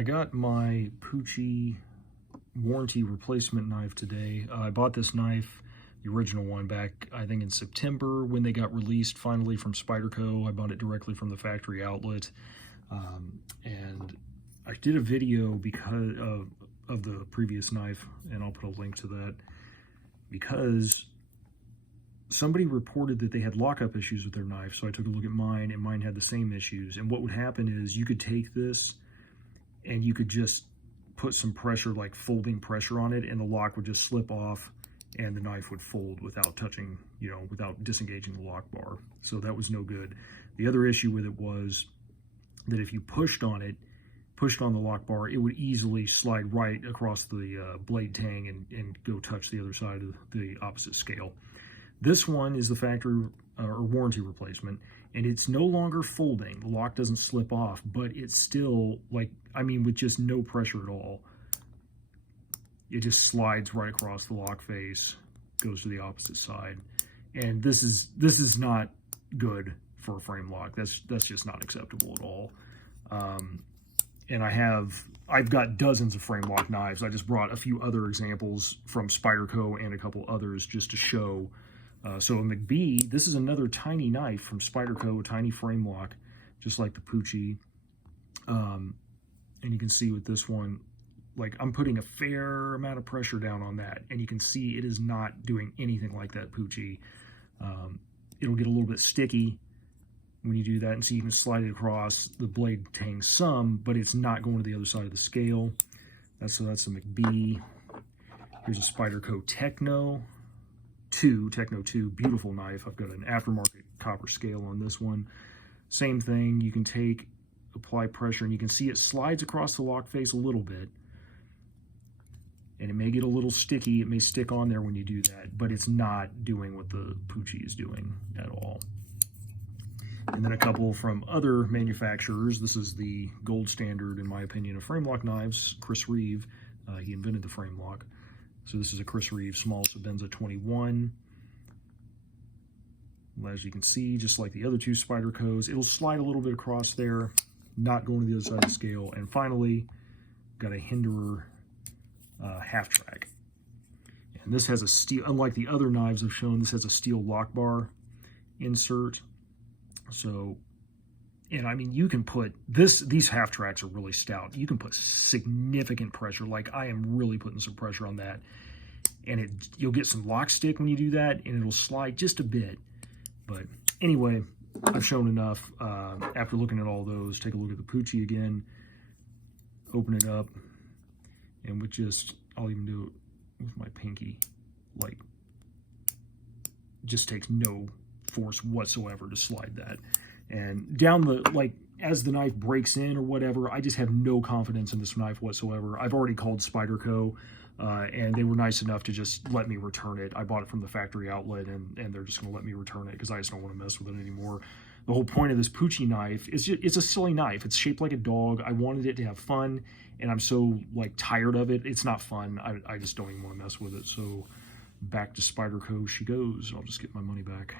I got my Pochi warranty replacement knife today. I bought this knife, the original one, back I think in September when they got released finally from Spyderco. I bought it directly from the factory outlet, and I did a video because of the previous knife, and I'll put a link to that, because somebody reported that they had lockup issues with their knife. So I took a look at mine, and mine had the same issues. And what would happen is you could take this and you could just put some pressure, like folding pressure on it, and the lock would just slip off and the knife would fold without touching, without disengaging the lock bar. So that was no good. The other issue with it was that if you pushed on the lock bar, it would easily slide right across the blade tang and go touch the other side of the opposite scale. This one is the factory or warranty replacement, and it's no longer folding. The lock doesn't slip off, but it's still with just no pressure at all. It just slides right across the lock face, goes to the opposite side. And this is not good for a frame lock. That's just not acceptable at all. And I've got dozens of frame lock knives. I just brought a few other examples from Spyderco and a couple others just to show. So a McBee, this is another tiny knife from Spyderco, a tiny frame lock, just like the Pochi. And you can see with this one, I'm putting a fair amount of pressure down on that, and you can see it is not doing anything like that Pochi. It'll get a little bit sticky when you do that, and so you can slide it across the blade tang some, but it's not going to the other side of the scale. That's a McBee. Here's a Spyderco Techno 2, beautiful knife. I've got an aftermarket copper scale on this one. Same thing, you can apply pressure, and you can see it slides across the lock face a little bit, and it may get a little sticky. It may stick on there when you do that, but it's not doing what the Pochi is doing at all. And then a couple from other manufacturers. This is the gold standard, in my opinion, of frame lock knives. Chris Reeve, he invented the frame lock. So this is a Chris Reeve small Sabenza 21. As you can see, just like the other two Spydercos, it'll slide a little bit across there, not going to the other side of the scale. And finally, got a Hinderer half track. And this has a steel, unlike the other knives I've shown, this has a steel lock bar insert. So, and I mean, you can put these half tracks are really stout. You can put significant pressure. Like I am really putting some pressure on that, and you'll get some lock stick when you do that, and it'll slide just a bit. But anyway, I've shown enough. After looking at all those, take a look at the Pochi again, open it up, and I'll even do it with my pinky, just takes no force whatsoever to slide that. And down as the knife breaks in or whatever, I just have no confidence in this knife whatsoever. I've already called Spyderco, and they were nice enough to just let me return it. I bought it from the factory outlet, and they're just going to let me return it because I just don't want to mess with it anymore. The whole point of this Pochi knife is it's a silly knife. It's shaped like a dog. I wanted it to have fun, and I'm so tired of it. It's not fun. I just don't even want to mess with it. So back to Spyderco she goes. I'll just get my money back.